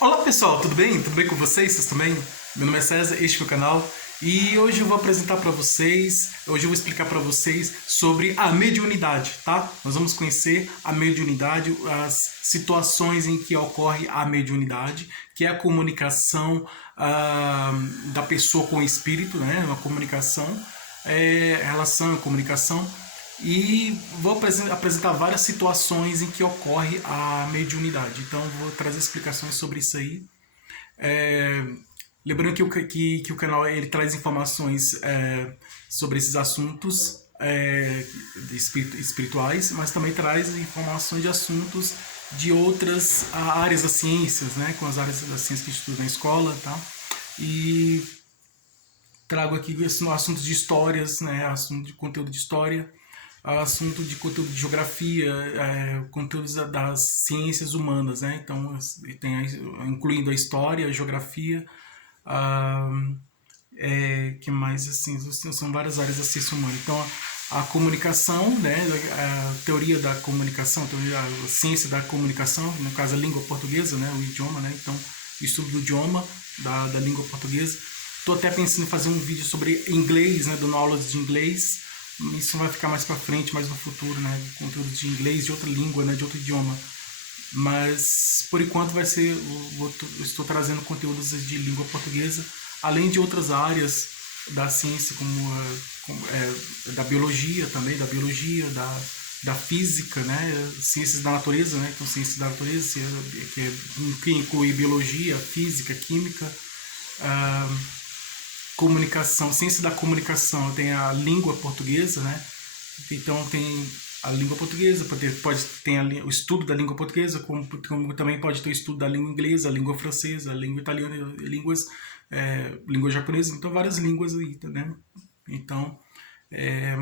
Olá pessoal, tudo bem? Tudo bem com vocês? Vocês também? Meu nome é César, este é o meu canal e hoje eu vou apresentar para vocês, hoje eu vou explicar para vocês sobre a mediunidade, tá? Nós vamos conhecer a mediunidade, as situações em que ocorre a mediunidade, que é a comunicação da pessoa com o espírito, né? Uma comunicação, relação, comunicação. E vou apresentar várias situações em que ocorre a mediunidade. Então, vou trazer explicações sobre isso aí. É, lembrando que o canal ele traz informações sobre esses assuntos espirituais, mas também traz informações de assuntos de outras áreas das ciências, né? Com as áreas das ciências que estudo na escola, tá? E trago aqui assuntos de histórias, né? Assunto de conteúdo de história, assunto de conteúdo de geografia, conteúdos das ciências humanas, né? Então, tem, incluindo a história, a geografia, ah, que mais, assim, são várias áreas da ciência humana. Então, a comunicação, né? A teoria da comunicação, a ciência da comunicação, no caso a língua portuguesa, né? O idioma, né? Então, o estudo do idioma, da língua portuguesa. Estou até pensando em fazer um vídeo sobre inglês, né? Dando aulas de inglês. Isso vai ficar mais para frente, mais no futuro, né? Conteúdo de inglês, de outra língua, né? De outro idioma. Mas por enquanto vai ser, eu estou trazendo conteúdos de língua portuguesa, além de outras áreas da ciência, da biologia também, da física, né? Ciências da natureza, né? Então, ciências da natureza, que inclui biologia, física, química, ah, comunicação, ciência da comunicação, tem a língua portuguesa, né? Então tem a língua portuguesa, pode ter o estudo da língua portuguesa, como também pode ter o estudo da língua inglesa, a língua francesa, a língua italiana, língua japonesa, então várias línguas aí, né? Então,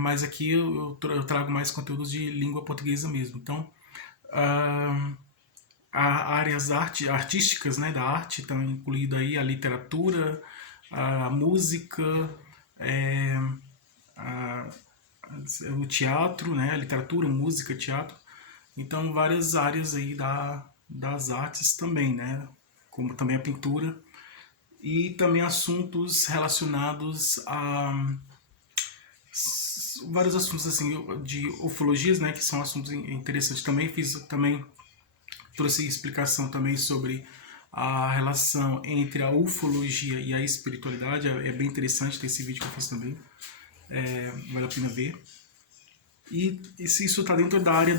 mas aqui eu trago mais conteúdos de língua portuguesa mesmo. Então, áreas artísticas, né, da arte estão incluído aí a literatura, a música, é, a, o teatro, né, a literatura, música, teatro. Então, várias áreas aí das artes também, né, como também a pintura e também assuntos relacionados a vários assuntos assim de ufologias, né, que são assuntos interessantes também. Trouxe explicação também sobre a relação entre a ufologia e a espiritualidade. É bem interessante ter esse vídeo que eu fiz também. Vale a pena ver. E isso está dentro da área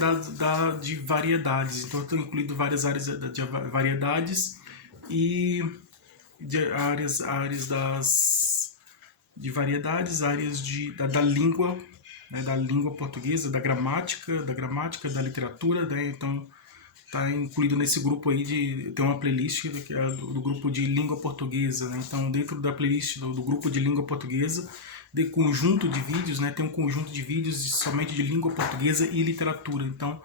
de variedades. Então, eu estou incluindo várias áreas de variedades e de áreas de variedades, áreas da língua, né, da língua portuguesa, da literatura, né? Então, tá incluído nesse grupo aí tem uma playlist que é do grupo de língua portuguesa, né? Então, dentro da playlist do grupo de língua portuguesa, de conjunto de vídeos, né? Tem um conjunto de vídeos somente de língua portuguesa e literatura. Então,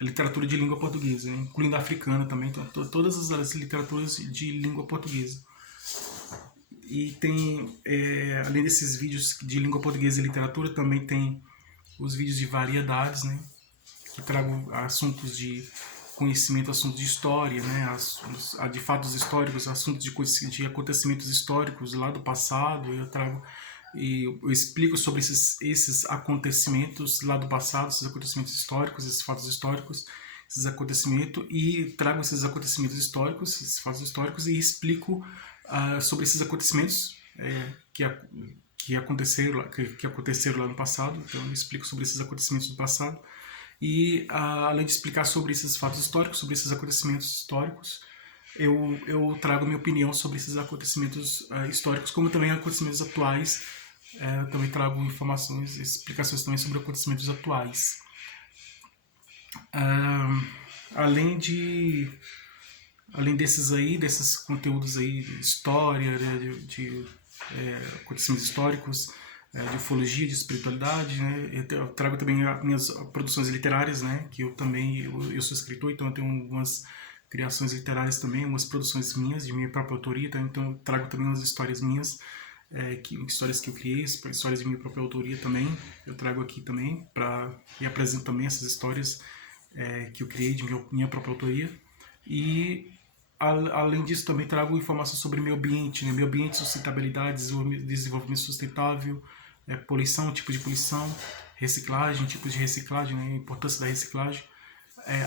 literatura de língua portuguesa, né? Incluindo a africana também. Então, todas as literaturas de língua portuguesa. E tem, além desses vídeos de língua portuguesa e literatura, também tem os vídeos de variedades, né? Que trago assuntos de conhecimento, assuntos de história, né, de fatos históricos, assuntos de acontecimentos históricos lá do passado. Eu trago e eu explico sobre esses acontecimentos lá do passado, esses acontecimentos históricos, esses fatos históricos, esses acontecimentos, e trago esses acontecimentos históricos, esses fatos históricos, e explico sobre esses acontecimentos que aconteceram lá no passado. Então eu explico sobre esses acontecimentos do passado e além de explicar sobre esses fatos históricos, sobre esses acontecimentos históricos, eu trago minha opinião sobre esses acontecimentos históricos, como também acontecimentos atuais. Eu também trago informações, explicações também sobre acontecimentos atuais. Além desses conteúdos aí de história, né, de acontecimentos históricos, de ufologia, de espiritualidade, né? Eu trago também minhas produções literárias, né? Que eu sou escritor, então eu tenho algumas criações literárias também, umas produções minhas, de minha própria autoria, tá? Então eu trago também umas histórias minhas, histórias que eu criei, histórias de minha própria autoria também, eu trago aqui também, e apresento também essas histórias que eu criei de minha própria autoria. E além disso também trago informações sobre meio ambiente, né? Meio ambiente, sustentabilidade, desenvolvimento sustentável, poluição, tipo de poluição, reciclagem, tipos de reciclagem, né? Importância da reciclagem.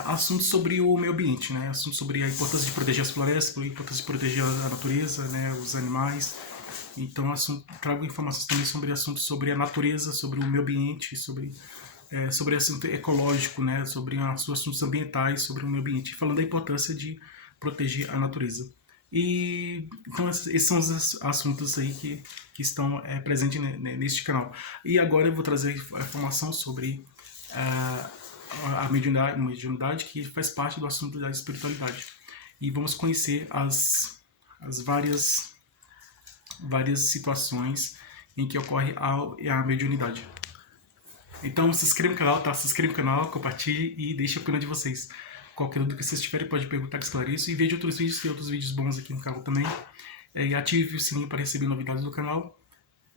Assuntos sobre o meio ambiente, né? Assuntos sobre a importância de proteger as florestas, a importância de proteger a natureza, né? Os animais. Então, trago informações também sobre assuntos sobre a natureza, sobre o meio ambiente, sobre assunto ecológico, né? Sobre assuntos ambientais, sobre o meio ambiente, falando da importância de proteger a natureza. E então esses são os assuntos aí que estão presentes neste canal. E agora eu vou trazer informação sobre a mediunidade, que faz parte do assunto da espiritualidade. E vamos conhecer as várias situações em que ocorre a mediunidade. Então se inscreva no canal, tá? Se inscreva no canal, compartilhe e deixe a opinião de vocês. Qualquer dúvida que vocês tiverem pode perguntar que esclareço. E veja outros vídeos, tem outros vídeos bons aqui no canal também. E ative o sininho para receber novidades do canal.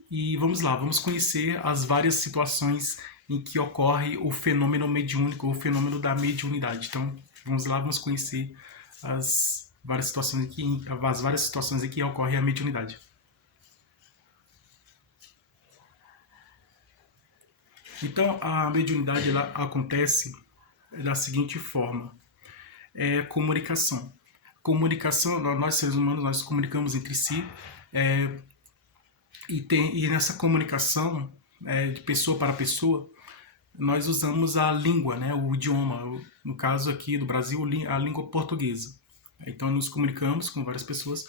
E vamos lá, vamos conhecer as várias situações em que ocorre o fenômeno mediúnico, o fenômeno da mediunidade. Então, vamos lá, vamos conhecer as várias situações em que ocorre a mediunidade. Então, a mediunidade ela acontece da seguinte forma: comunicação. Comunicação, nós seres humanos, nós comunicamos entre si, e nessa comunicação de pessoa para pessoa, nós usamos a língua, né, o idioma, no caso aqui do Brasil, a língua portuguesa. Então, nos comunicamos com várias pessoas.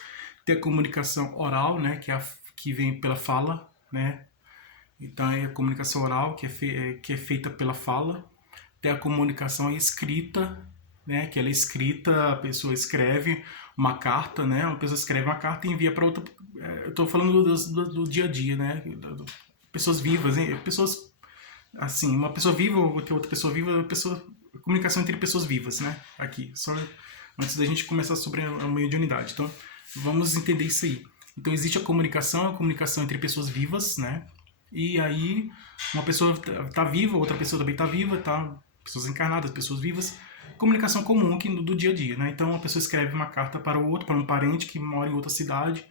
Tem a comunicação oral, né, que vem pela fala, né? Então, é a comunicação oral, que é feita pela fala. Tem a comunicação escrita, né, que ela é escrita, a pessoa escreve uma carta, né, uma pessoa escreve uma carta e envia para outra. Eu estou falando do dia a dia, né, pessoas vivas, hein? Pessoas assim, uma pessoa viva ou outra pessoa viva, comunicação entre pessoas vivas, né, aqui, só antes da gente começar sobre a mediunidade. Então, vamos entender isso aí. Então, existe a comunicação entre pessoas vivas, né, e aí uma pessoa tá viva, outra pessoa também tá viva, tá? Pessoas encarnadas, pessoas vivas. Comunicação comum do dia a dia, né? Então, uma pessoa escreve uma carta para o outro, para um parente que mora em outra cidade,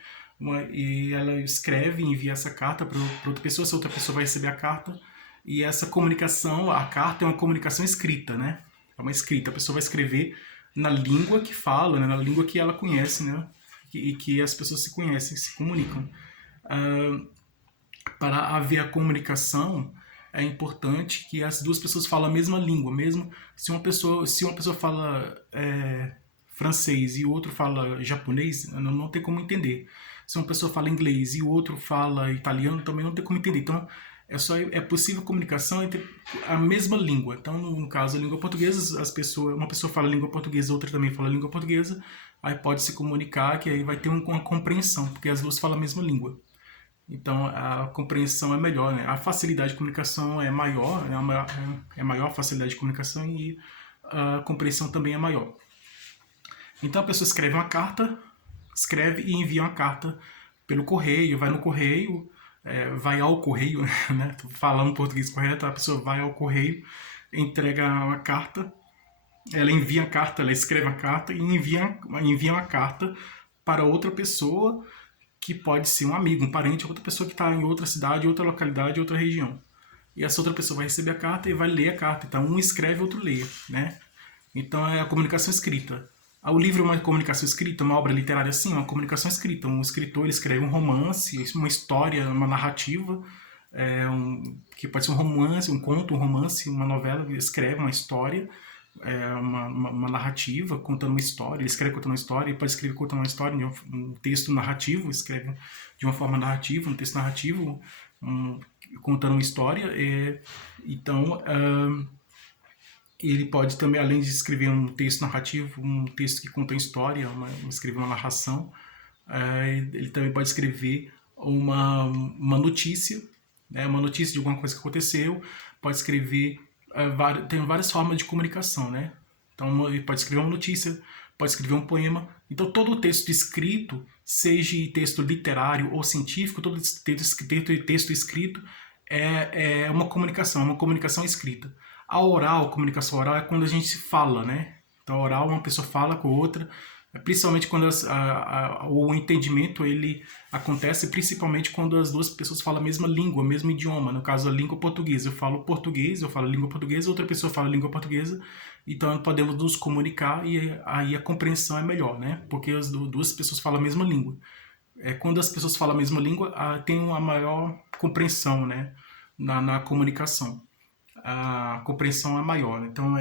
e ela escreve e envia essa carta para outra pessoa, essa outra pessoa vai receber a carta, e essa comunicação, a carta é uma comunicação escrita, né? É uma escrita, a pessoa vai escrever na língua que fala, né? Na língua que ela conhece, né? E que as pessoas se conhecem, se comunicam. Para haver a comunicação, é importante que as duas pessoas falem a mesma língua, mesmo se uma pessoa fala francês e o outro fala japonês, não tem como entender. Se uma pessoa fala inglês e o outro fala italiano, também não tem como entender. Então, é possível comunicação entre a mesma língua. Então, no caso, a língua portuguesa, uma pessoa fala língua portuguesa, outra também fala língua portuguesa, aí pode se comunicar, que aí vai ter uma compreensão, porque as duas falam a mesma língua. Então, a compreensão é melhor, né? A facilidade de comunicação é maior, é maior a facilidade de comunicação e a compreensão também é maior. Então, a pessoa escreve uma carta, escreve e envia uma carta pelo correio, vai no correio, vai ao correio, né? Tô falando português correto, a pessoa vai ao correio, entrega uma carta, ela envia a carta, ela escreve a carta e envia uma carta para outra pessoa, que pode ser um amigo, um parente, outra pessoa que está em outra cidade, outra localidade, outra região. E essa outra pessoa vai receber a carta e vai ler a carta. Então, um escreve, outro lê, né? Então, é a comunicação escrita. O livro é uma comunicação escrita, uma obra literária, sim, uma comunicação escrita. Um escritor ele escreve um romance, uma história, uma narrativa, que pode ser um romance, um conto, um romance, uma novela, ele escreve uma história, uma narrativa contando uma história, ele escreve contando uma história, ele pode escrever contando uma história, um texto narrativo, escreve de uma forma narrativa, um texto narrativo, contando uma história. Então, ele pode também, além de escrever um texto narrativo, um texto que conta uma história, escrever uma narração, ele também pode escrever uma notícia, né, uma notícia de alguma coisa que aconteceu, pode escrever, tem várias formas de comunicação, né? Então, ele pode escrever uma notícia, pode escrever um poema. Então, todo o texto escrito, seja texto literário ou científico, todo texto escrito é uma comunicação escrita. A comunicação oral é quando a gente fala, né? Então, oral, uma pessoa fala com outra, principalmente quando o entendimento ele acontece principalmente quando as duas pessoas falam a mesma língua, o mesmo idioma. No caso, a língua portuguesa. Eu falo língua portuguesa, outra pessoa fala língua portuguesa. Então, podemos nos comunicar e aí a compreensão é melhor, né? Porque as duas pessoas falam a mesma língua. Quando as pessoas falam a mesma língua, tem uma maior compreensão, né? Na comunicação. A compreensão é maior, né? Então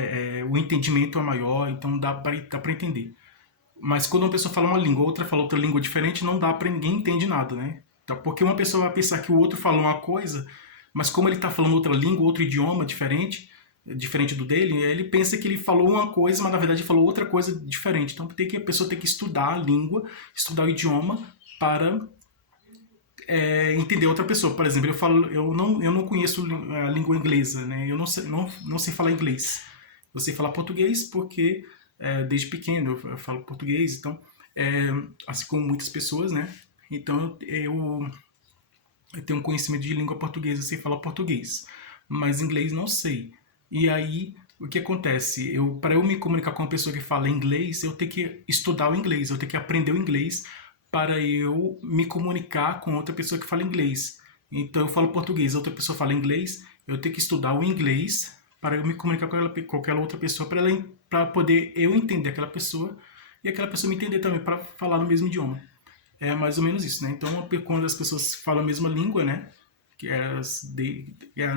o entendimento é maior, então dá para entender. Mas quando uma pessoa fala uma língua, outra fala outra língua diferente, não dá para ninguém entende nada, né? Então, porque uma pessoa vai pensar que o outro fala uma coisa, mas como ele está falando outra língua, outro idioma diferente do dele, ele pensa que ele falou uma coisa, mas na verdade falou outra coisa diferente. Então a pessoa tem que estudar a língua, estudar o idioma para entender outra pessoa. Por exemplo, eu não conheço a língua inglesa, né? Eu não sei falar inglês. Eu sei falar português porque desde pequeno eu falo português, então assim como muitas pessoas, né? Então eu tenho um conhecimento de língua portuguesa, eu sei falar português, mas inglês não sei. E aí o que acontece? Para eu me comunicar com uma pessoa que fala inglês, eu tenho que estudar o inglês, eu tenho que aprender o inglês para eu me comunicar com outra pessoa que fala inglês. Então eu falo português, outra pessoa fala inglês, eu tenho que estudar o inglês para eu me comunicar com aquela outra pessoa, para poder eu entender aquela pessoa e aquela pessoa me entender também, para falar no mesmo idioma. É mais ou menos isso, né? Então quando as pessoas falam a mesma língua, né? Que elas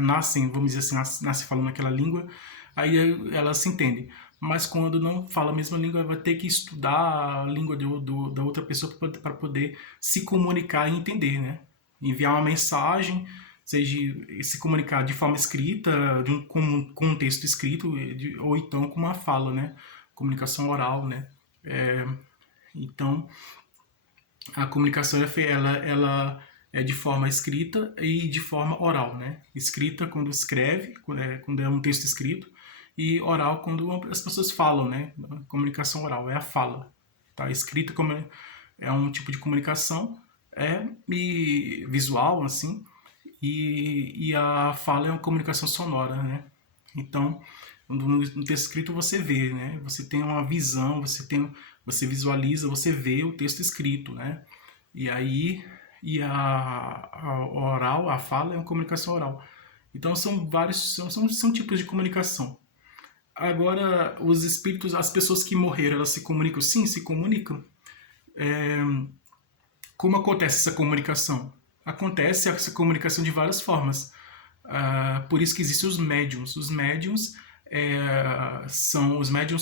nascem, vamos dizer assim, nascem falando aquela língua, aí elas se entendem. Mas quando não fala a mesma língua, vai ter que estudar a língua da outra pessoa para poder se comunicar e entender, né? Enviar uma mensagem, seja se comunicar de forma escrita, com um texto escrito, ou então com uma fala, né? Comunicação oral, né? Então, a comunicação ela é de forma escrita e de forma oral, né? Escrita quando escreve, quando é um texto escrito, e oral quando as pessoas falam, né? Comunicação oral é a fala, tá? Escrita como é um tipo de comunicação e visual, assim, e a fala é uma comunicação sonora, né? Então, no texto escrito você vê, né? Você tem uma visão, você visualiza, você vê o texto escrito, né? E aí a oral, a fala é uma comunicação oral. Então são vários, são tipos de comunicação. Agora, os espíritos, as pessoas que morreram, elas se comunicam? Sim, se comunicam. Como acontece essa comunicação? Acontece essa comunicação de várias formas. Por isso que existem os médiums. Os médiums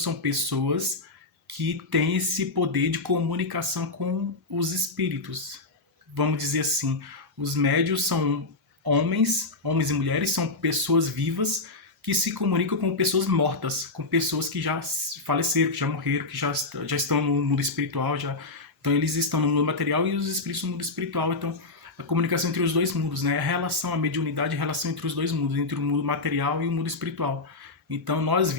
são pessoas que têm esse poder de comunicação com os espíritos. Vamos dizer assim, os médiums são homens e mulheres, são pessoas vivas que se comunicam com pessoas mortas, com pessoas que já faleceram, que já morreram, que já estão no mundo espiritual, então eles estão no mundo material e os espíritos no mundo espiritual. Então a comunicação entre os dois mundos, né? A mediunidade, a relação entre os dois mundos, entre o mundo material e o mundo espiritual. Então nós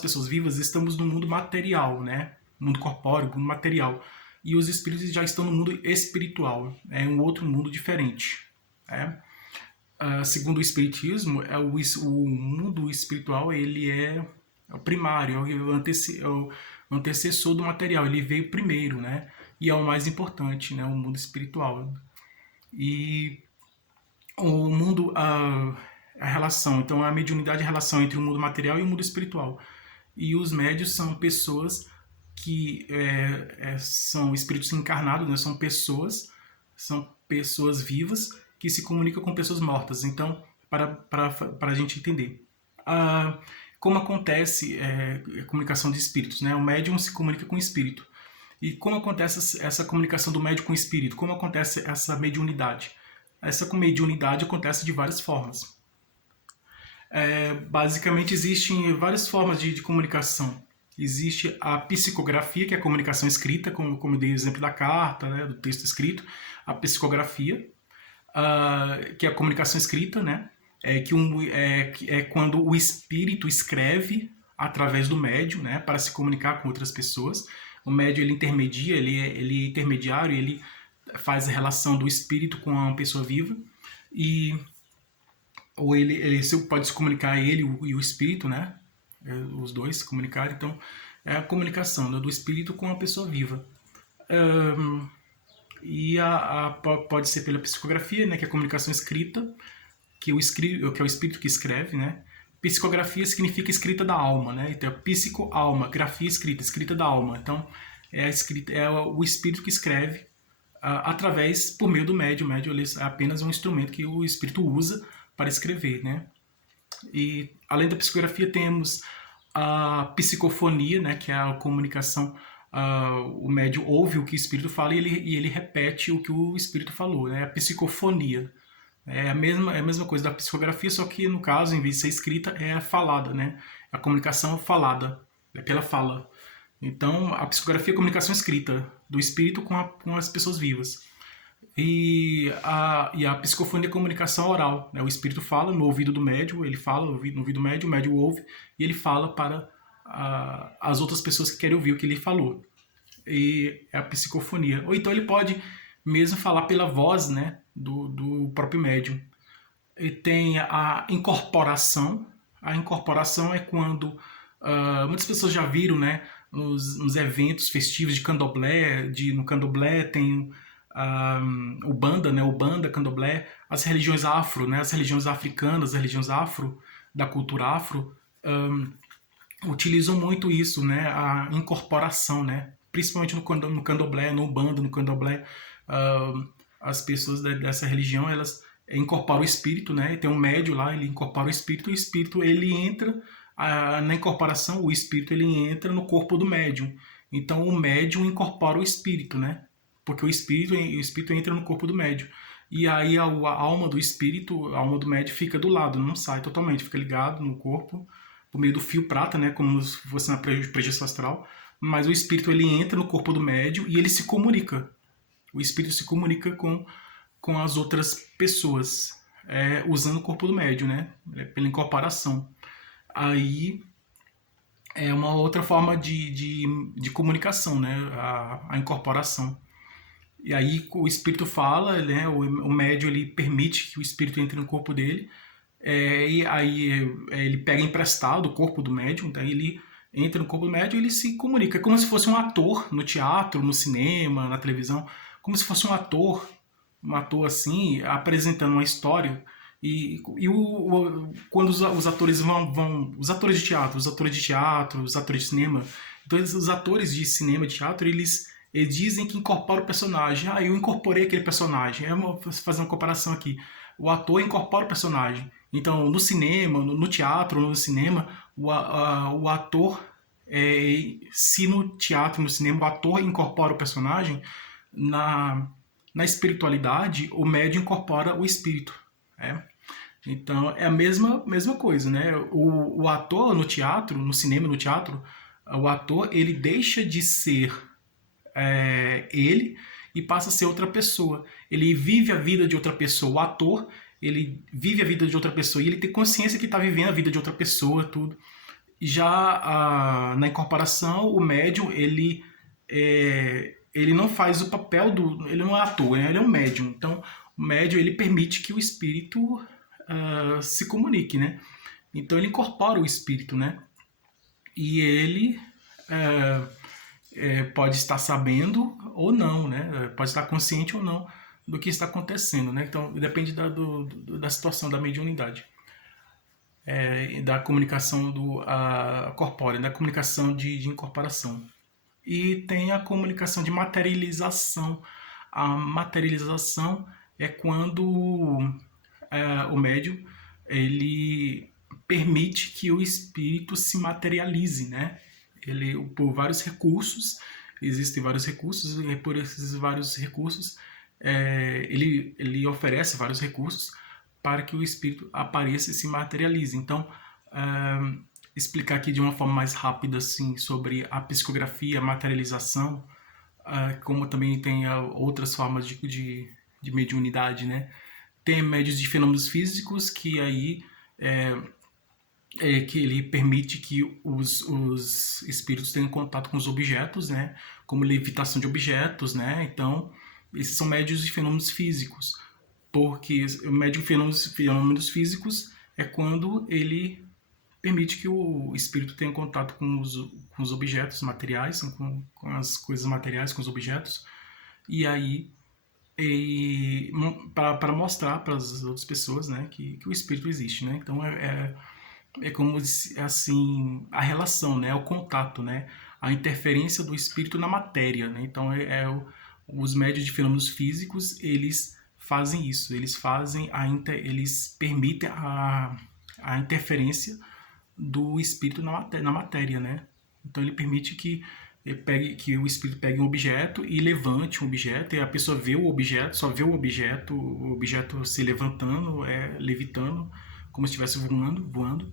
pessoas vivas, estamos no mundo material, né? Mundo corpóreo, mundo material. E os espíritos já estão no mundo espiritual, é um outro mundo diferente. Segundo o espiritismo, o mundo espiritual ele é o primário, é o antecessor do material, ele veio primeiro, né? E é o mais importante, né? O mundo espiritual. E o mundo, a relação, então a mediunidade é a relação entre o mundo material e o mundo espiritual. E os médios são pessoas que são espíritos encarnados, né? São pessoas vivas que se comunicam com pessoas mortas. Então, para a gente entender. Como acontece a comunicação de espíritos, né? O médium se comunica com o espírito. E como acontece essa comunicação do médium com o espírito? Como acontece essa mediunidade? Essa mediunidade acontece de várias formas. Basicamente, existem várias formas de comunicação. Existe a psicografia, que é a comunicação escrita, como eu dei o exemplo da carta, né, do texto escrito. A psicografia, que é a comunicação escrita, né? É quando o espírito escreve através do médium, né, para se comunicar com outras pessoas. O médium ele intermedia, ele é intermediário, ele faz a relação do espírito com a pessoa viva ou ele pode se comunicar ele e o espírito, né? os dois se comunicarem. Então, é a comunicação, né, do espírito com a pessoa viva. E pode ser pela psicografia, né, que é a comunicação escrita, que é o espírito que escreve, né? Psicografia significa escrita da alma, né? Então, psico-alma, grafia escrita, escrita da alma. Então, é o espírito que escreve por meio do médium. O médium ele é apenas um instrumento que o espírito usa para escrever, né? E além da psicografia temos a psicofonia, né, que é a comunicação. O médium ouve o que o espírito fala e ele repete o que o espírito falou, né? A psicofonia. É a mesma coisa da psicografia, só que no caso, em vez de ser escrita, é falada, né? A comunicação falada, é pela fala. Então, a psicografia é a comunicação escrita do espírito com as pessoas vivas. E a psicofonia é a comunicação oral, né? O espírito fala no ouvido do médium, ele fala no ouvido do médium, o médium ouve e ele fala para as outras pessoas que querem ouvir o que ele falou. E é a psicofonia. Ou então ele pode mesmo falar pela voz, né, do próprio médium. E tem a incorporação. A incorporação é quando muitas pessoas já viram, né, nos eventos festivos de candomblé. No candomblé tem o banda, né, o banda, candomblé, as religiões afro, né, as religiões africanas, as religiões afro, da cultura afro, utilizam muito isso, né, a incorporação, né, principalmente no candomblé, no banda, no candomblé, as pessoas dessa religião, elas incorporam o espírito, né, tem um médium lá, ele incorpora o espírito ele entra na incorporação, o espírito ele entra no corpo do médium. Então o médium incorpora o espírito, né, porque o espírito entra no corpo do médium. E aí a alma do espírito, a alma do médium fica do lado, não sai totalmente, fica ligado no corpo, por meio do fio prata, né, como se fosse na projeção astral, mas o espírito ele entra no corpo do médium e ele se comunica. O espírito se comunica com as outras pessoas, usando o corpo do médium, né, pela incorporação. Aí é uma outra forma de comunicação, né, a incorporação. E aí o espírito fala, né, o médium ele permite que o espírito entre no corpo dele, e aí ele pega emprestado o corpo do médium, então ele entra no corpo do médium e ele se comunica. É como se fosse um ator no teatro, no cinema, na televisão, como se fosse um ator assim, apresentando uma história. Quando os atores os atores de teatro, os atores de cinema, então os atores de cinema, de teatro, eles dizem que incorpora o personagem. Eu incorporei aquele personagem. Vou fazer uma comparação aqui. O ator incorpora o personagem. Então, no cinema, no teatro, no cinema, o ator, se no teatro, no cinema, o ator incorpora o personagem, na espiritualidade, o médium incorpora o espírito. Então, é a mesma coisa, né? O ator no teatro, no cinema, no teatro, o ator, ele deixa de ser ele e passa a ser outra pessoa. Ele vive a vida de outra pessoa. O ator, ele vive a vida de outra pessoa e ele tem consciência que está vivendo a vida de outra pessoa, tudo. Já na incorporação, o médium, ele não faz o papel ele não é ator, ele é um médium. Então, o médium, ele permite que o espírito se comunique, né? Então, ele incorpora o espírito, né? E ele pode estar sabendo ou não, né? Pode estar consciente ou não do que está acontecendo, né? Então, depende da situação, da mediunidade. Da comunicação corpórea, da comunicação de incorporação. E tem a comunicação de materialização. A materialização é quando o médium ele permite que o espírito se materialize, né? Ele, por vários recursos, existem vários recursos, e por esses vários recursos ele oferece vários recursos para que o espírito apareça e se materialize. Então, explicar aqui de uma forma mais rápida assim, sobre a psicografia, a materialização, como também tem outras formas de mediunidade, né? Tem médios de fenômenos físicos que aí que ele permite que os espíritos tenham contato com os objetos, né? Como levitação de objetos, né? Então, esses são médios de fenômenos físicos, porque o médium de fenômenos físicos é quando ele permite que o espírito tenha contato com os objetos materiais, com as coisas materiais, com os objetos, e aí para mostrar para as outras pessoas, né, que o espírito existe, né? Então é como assim a relação, né, o contato, né, a interferência do espírito na matéria, né? Então os médios de fenômenos físicos, eles fazem isso, eles permitem a interferência do espírito na matéria, né? Então ele permite que o espírito pegue um objeto e levante um objeto, e a pessoa vê o objeto, só vê o objeto se levantando, levitando, como se estivesse voando,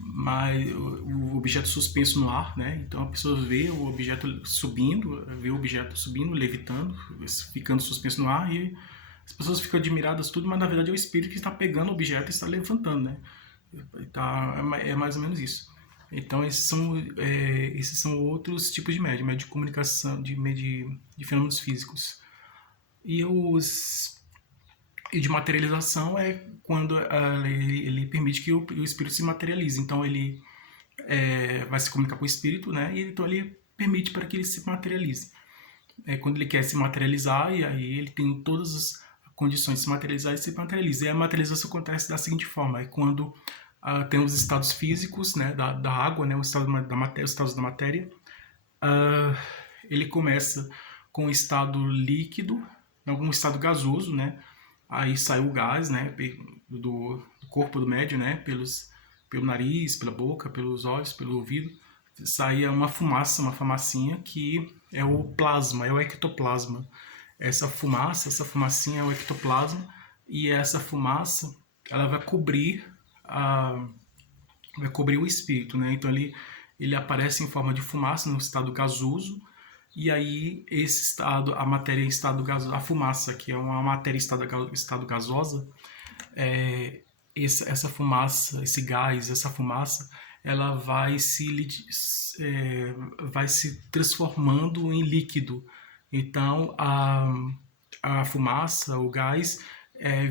mas o objeto suspenso no ar, né? Então a pessoa vê o objeto subindo, levitando, ficando suspenso no ar, e as pessoas ficam admiradas tudo, mas na verdade é o espírito que está pegando o objeto e está levantando, né? É mais ou menos isso. Então esses são outros tipos de médio de comunicação, de fenômenos físicos. E de materialização é quando ele permite que o espírito se materialize. Então ele vai se comunicar com o espírito, né? E então ele permite para que ele se materialize. Quando ele quer se materializar, e aí ele tem todas as condições de se materializar, e se materializa. E a materialização acontece da seguinte forma: é quando tem os estados físicos, né, da água, né, os estados da matéria. Ele começa com o estado líquido, algum estado gasoso, né? Aí sai o gás, né, do corpo do médium, né, pelo nariz, pela boca, pelos olhos, pelo ouvido. Saía uma fumacinha que é o plasma, é o ectoplasma. Essa fumacinha é o ectoplasma, e essa fumaça, ela vai cobrir o espírito, né? Então ele aparece em forma de fumaça no estado gasoso, e aí esse estado, a matéria em estado gasoso, a fumaça, que é uma matéria em estado gasosa, essa fumaça, esse gás, essa fumaça, ela vai se transformando em líquido. Então a fumaça, o gás,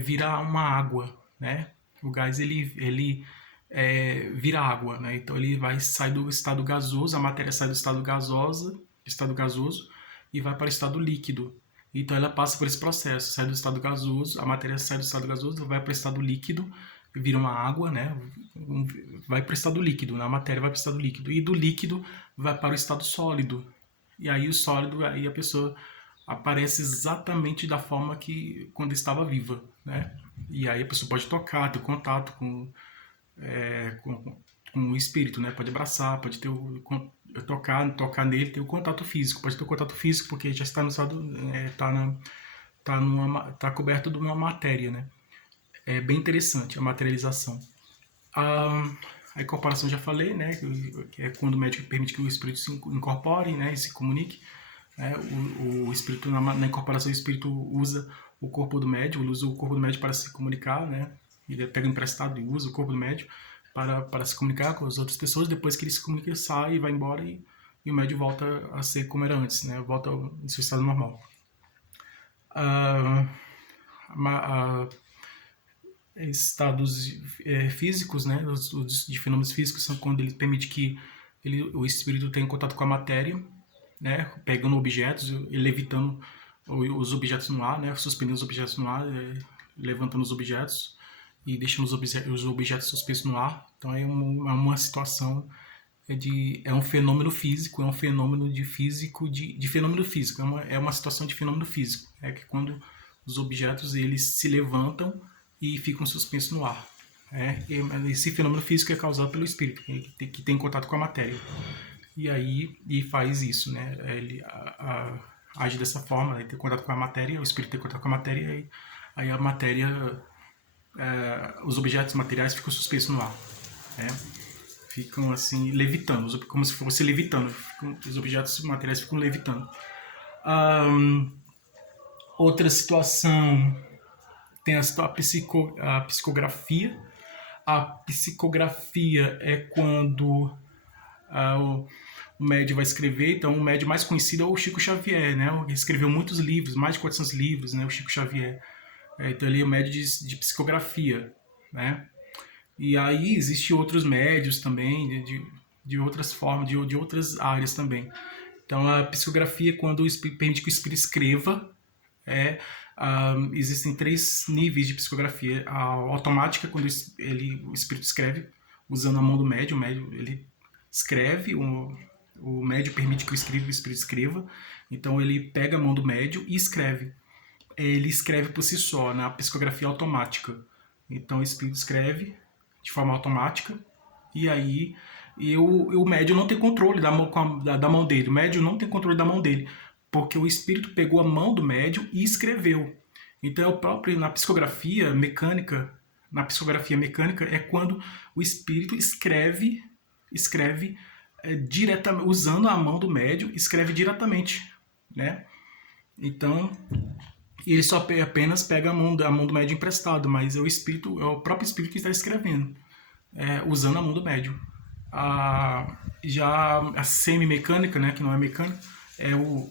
vira uma água, né? O gás ele vira água, né? Então ele sai do estado gasoso, a matéria sai do estado gasoso e vai para o estado líquido. Então ela passa por esse processo, sai do estado gasoso, a matéria sai do estado gasoso, vai para o estado líquido, vira uma água, né? Vai para o estado líquido, a matéria vai para o estado líquido, e do líquido vai para o estado sólido. E aí o sólido, aí a pessoa aparece exatamente da forma que quando estava viva, né? E aí a pessoa pode tocar, ter contato com o espírito, né? Pode abraçar, pode ter tocar nele, ter o contato físico, pode ter o contato físico porque já está no estado, tá coberto de uma matéria, né? É bem interessante a materialização. A incorporação já falei, né? Que é quando o médico permite que o espírito se incorpore, né? E se comunique. O espírito na incorporação, o espírito usa o corpo do médium, ele usa o corpo do médium para se comunicar, né? Ele pega emprestado e usa o corpo do médium para se comunicar com as outras pessoas. Depois que ele se comunica, ele sai e vai embora, e o médium volta a ser como era antes, né? Volta ao seu estado normal. Estados físicos, né? Os de fenômenos físicos são quando ele permite que o espírito tenha contato com a matéria, né? Pegando objetos, levitando os objetos no ar, né? Suspendendo os objetos no ar, levantando os objetos e deixando os objetos suspensos no ar. Então é uma situação é um fenômeno físico, é um fenômeno de fenômeno físico, é uma situação de fenômeno físico, é que quando os objetos eles se levantam e ficam suspensos no ar. Esse fenômeno físico é causado pelo espírito, que tem contato com a matéria. E aí faz isso, né? Ele age dessa forma, ele tem contato com a matéria, o espírito tem contato com a matéria, e aí a matéria, os objetos materiais ficam suspensos no ar, né? Ficam assim, levitando, como se fosse levitando, os objetos materiais ficam levitando. Outra situação, tem a psicografia. A psicografia é quando o médium vai escrever. Então o médium mais conhecido é o Chico Xavier, né? Ele escreveu muitos livros, mais de 400 livros, né? O Chico Xavier. Então ele é o médium de psicografia, né? E aí existem outros médios também, de outras formas, de outras áreas também. Então, a psicografia, quando o espírito, permite que o espírito escreva, existem 3 níveis de psicografia. A automática, quando o espírito escreve, usando a mão do médium, o médium ele escreve, o médium permite que o espírito escreva, então ele pega a mão do médium e escreve. Ele escreve por si só, na psicografia automática. Então o espírito escreve de forma automática, e aí o médium não tem controle da mão dele. O médium não tem controle da mão dele, porque o espírito pegou a mão do médium e escreveu. Então é o próprio na psicografia mecânica. Na psicografia mecânica é quando o espírito escreve diretamente, usando a mão do médium, escreve diretamente, né? Então ele só apenas pega a mão do médium emprestado, mas é o próprio espírito que está escrevendo, usando a mão do médium. Já a semi-mecânica, né, que não é mecânica, é o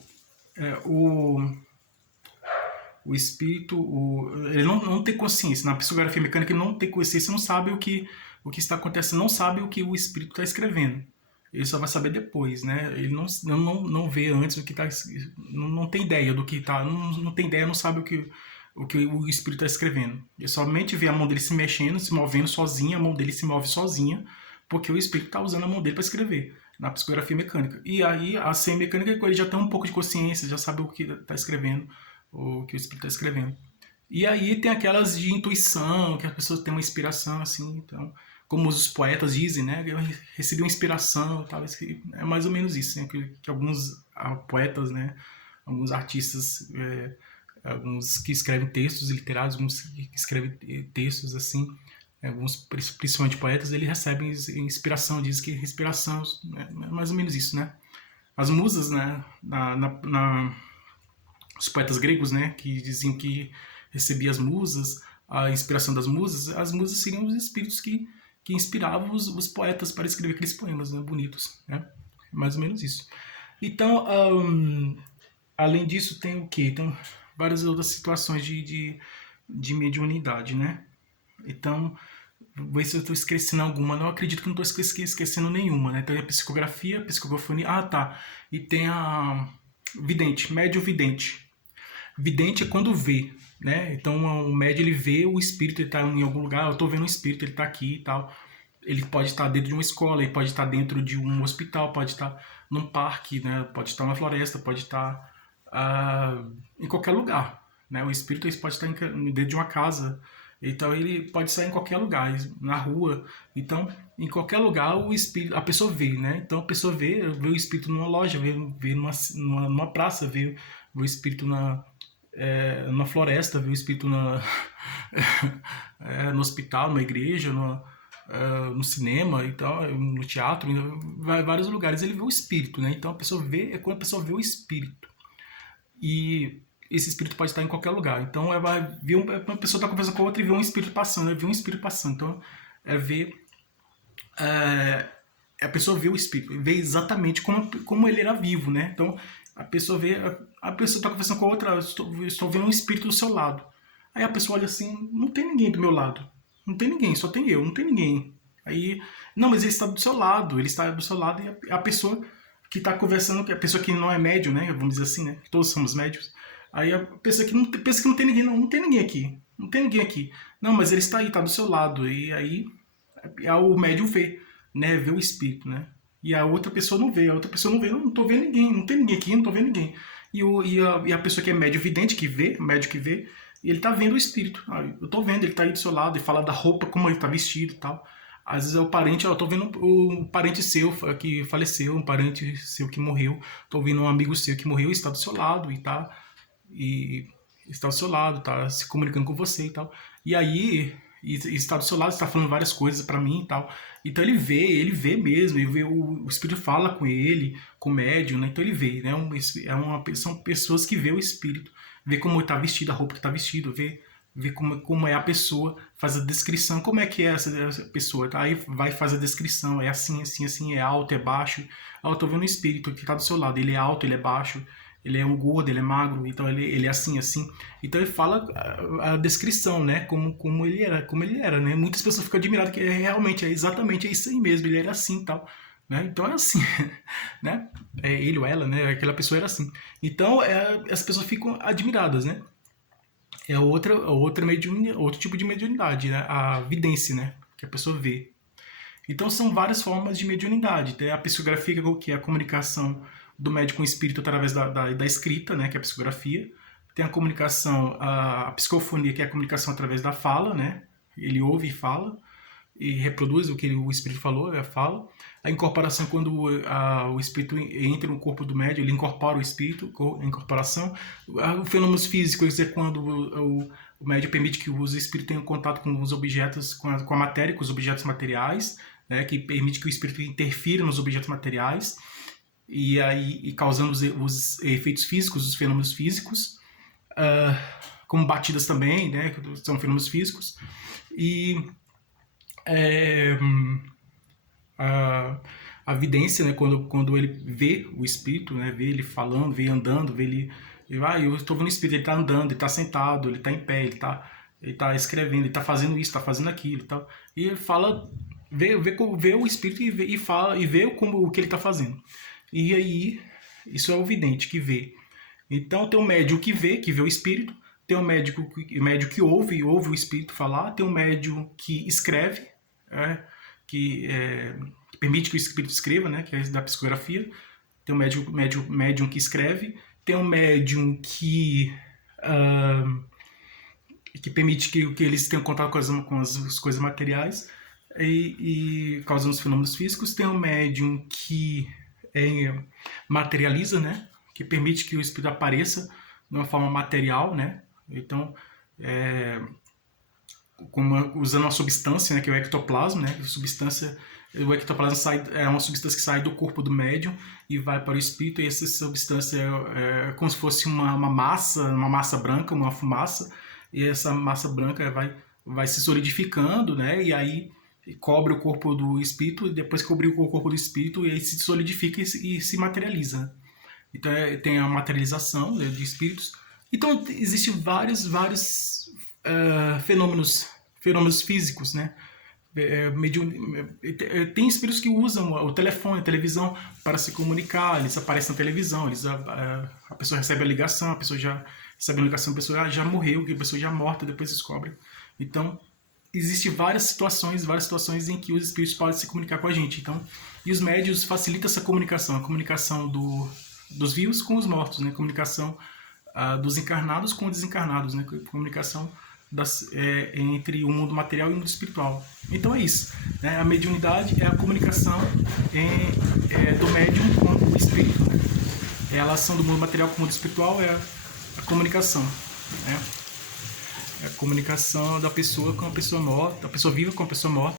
espírito, ele não tem consciência. Na psicografia mecânica ele não tem consciência, não sabe o que está acontecendo, não sabe o que o espírito está escrevendo. Ele só vai saber depois, né? Ele não vê antes o que está, não tem ideia do que está, não tem ideia, não sabe o que o espírito está escrevendo. Ele somente vê a mão dele se mexendo, se movendo sozinha, a mão dele se move sozinha, porque o espírito está usando a mão dele para escrever, na psicografia mecânica. E aí a semi-mecânica, ele já tem um pouco de consciência, já sabe o que está escrevendo, o que o espírito está escrevendo. E aí tem aquelas de intuição, que as pessoas têm uma inspiração, assim, então, como os poetas dizem, né? Eu recebi uma inspiração, talvez que é mais ou menos isso, né? Que alguns poetas, né? Alguns artistas, alguns que escrevem textos literários, alguns que escrevem textos assim, alguns principalmente poetas, eles recebem inspiração, dizem que inspiração é mais ou menos isso, né? As musas, né? Os poetas gregos, né? Que diziam que recebia as musas, a inspiração das musas, as musas seriam os espíritos que inspiravam os poetas para escrever aqueles poemas, né, bonitos, né? Mais ou menos isso. Então, além disso, tem o quê? Tem várias outras situações de mediunidade, né? Então, vou ver se eu estou esquecendo alguma. Não acredito que não estou esquecendo nenhuma, né? Então, a psicografia, a psicofonia. Ah, tá. E tem a vidente, médio vidente. Vidente é quando vê, né? Então o médium ele vê o espírito, ele está em algum lugar, eu estou vendo um espírito, ele está aqui e tal. Ele pode estar dentro de uma escola, ele pode estar dentro de um hospital, pode estar num parque, né? Pode estar na floresta, pode estar em qualquer lugar, né? O espírito ele pode estar dentro de uma casa, então ele pode estar em qualquer lugar, na rua. Então, em qualquer lugar o espírito, a pessoa vê, né? Então a pessoa vê o espírito numa loja, vê numa praça, vê o espírito na floresta, vê o espírito no hospital, numa igreja, no cinema e tal, no teatro, em vários lugares ele vê o espírito, né? Então a pessoa vê, é quando a pessoa vê o espírito. E esse espírito pode estar em qualquer lugar. Então vai ver uma pessoa está conversando com a outra e vê um espírito passando, vê um espírito passando. Então é ver a pessoa vê o espírito, vê exatamente como ele era vivo, né? Então a pessoa está conversando com a outra, estou vendo um espírito do seu lado. Aí a pessoa olha assim, não tem ninguém do meu lado, não tem ninguém, só tem eu, não tem ninguém. Aí, não, mas ele está do seu lado, e a pessoa que está conversando, a pessoa que não é médium, né? Vamos dizer assim, né? Todos somos médios. Aí a pessoa que pensa que não tem ninguém, não tem ninguém aqui, não tem ninguém aqui. Não, mas ele está aí, está do seu lado. E aí o médium vê, né? Vê o espírito, né? E a outra pessoa não vê, não tô vendo ninguém, não tem ninguém aqui, não tô vendo ninguém. E a pessoa que é médio vidente, médio que vê, ele tá vendo o espírito. Eu tô vendo, ele tá aí do seu lado, ele fala da roupa, como ele tá vestido e tal. Às vezes é o parente, eu tô vendo o parente seu que faleceu, um parente seu que morreu, tô vendo um amigo seu que morreu e está do seu lado e está ao seu lado, tá se comunicando com você e tal. E aí e está do seu lado, está falando várias coisas para mim e tal. Então ele vê mesmo, ele vê o espírito fala com ele, com o médium, né? Então ele vê, né? São pessoas que vê o espírito, vê como está vestido, a roupa que está vestido, vê como é a pessoa, faz a descrição, como é que é essa pessoa, tá? Aí vai fazer a descrição, é assim, assim, assim, é alto, é baixo. Ah, eu tô vendo o espírito que está do seu lado, ele é alto, ele é baixo, ele é um gordo, ele é magro, então ele é assim, assim. Então ele fala a descrição, né? Como ele era, né? Muitas pessoas ficam admiradas que realmente é exatamente isso aí mesmo, ele era assim e tal. Né? Então é assim, né? É ele ou ela, né? Aquela pessoa era assim. Então as pessoas ficam admiradas, né? É outro tipo de mediunidade, né? A vidência, né? Que a pessoa vê. Então são várias formas de mediunidade. Tem a psicografia, que é a comunicação do médium com o espírito através da escrita, né? Que é a psicografia. Tem a comunicação, a psicofonia, que é a comunicação através da fala, né? Ele ouve e fala e reproduz o que o espírito falou, a fala. A incorporação, quando o espírito entra no corpo do médium, ele incorpora o espírito, a incorporação. Os fenômenos físicos é quando o médium permite que os espíritos tenham contato com os objetos, com a matéria, com os objetos materiais, né, que permite que o espírito interfira nos objetos materiais e causando os efeitos físicos, os fenômenos físicos, como batidas também, né, que são fenômenos físicos. E a vidência, né, quando ele vê o espírito, né, vê ele falando, vê ele andando, vê ele, eu estou vendo o espírito, ele está andando, ele está sentado, ele está em pé, ele tá escrevendo, ele está fazendo isso, está fazendo aquilo, e tal. E ele fala, vê o espírito e fala e vê o que ele está fazendo. E aí isso é o vidente que vê. Então tem um médium que vê o espírito, tem um médium que ouve o espírito falar, tem um médium que escreve, que permite que o espírito escreva, né, que é da psicografia. Tem um médium que escreve, tem um médium que permite que eles tenham contato com as coisas materiais e causando os fenômenos físicos. Tem um médium que materializa, né, que permite que o espírito apareça de uma forma material, né. Então, usando uma substância, né, que é o ectoplasma, né, o ectoplasma é uma substância que sai do corpo do médium e vai para o espírito, e essa substância é como se fosse uma massa branca, uma fumaça, e essa massa branca vai se solidificando, né, e aí cobre o corpo do espírito, e depois que cobriu o corpo do espírito, e aí se solidifica e se materializa. Então tem a materialização, né, de espíritos. Então existem vários fenômenos físicos, né? Tem espíritos que usam o telefone, a televisão para se comunicar, eles aparecem na televisão, a pessoa recebe a ligação, a pessoa já recebe a ligação, a pessoa já morreu, a pessoa já morta, depois descobre. Então existem várias situações em que os espíritos podem se comunicar com a gente. Então, e os médiuns facilitam essa comunicação, a comunicação dos vivos com os mortos, né? A comunicação dos encarnados com os desencarnados, né? A comunicação entre o mundo material e o mundo espiritual. Então é isso, né? A mediunidade é a comunicação do médium com o espírito, né? É a relação do mundo material com o mundo espiritual, é a comunicação, né? É a comunicação da pessoa com a pessoa morta, da pessoa viva com a pessoa morta.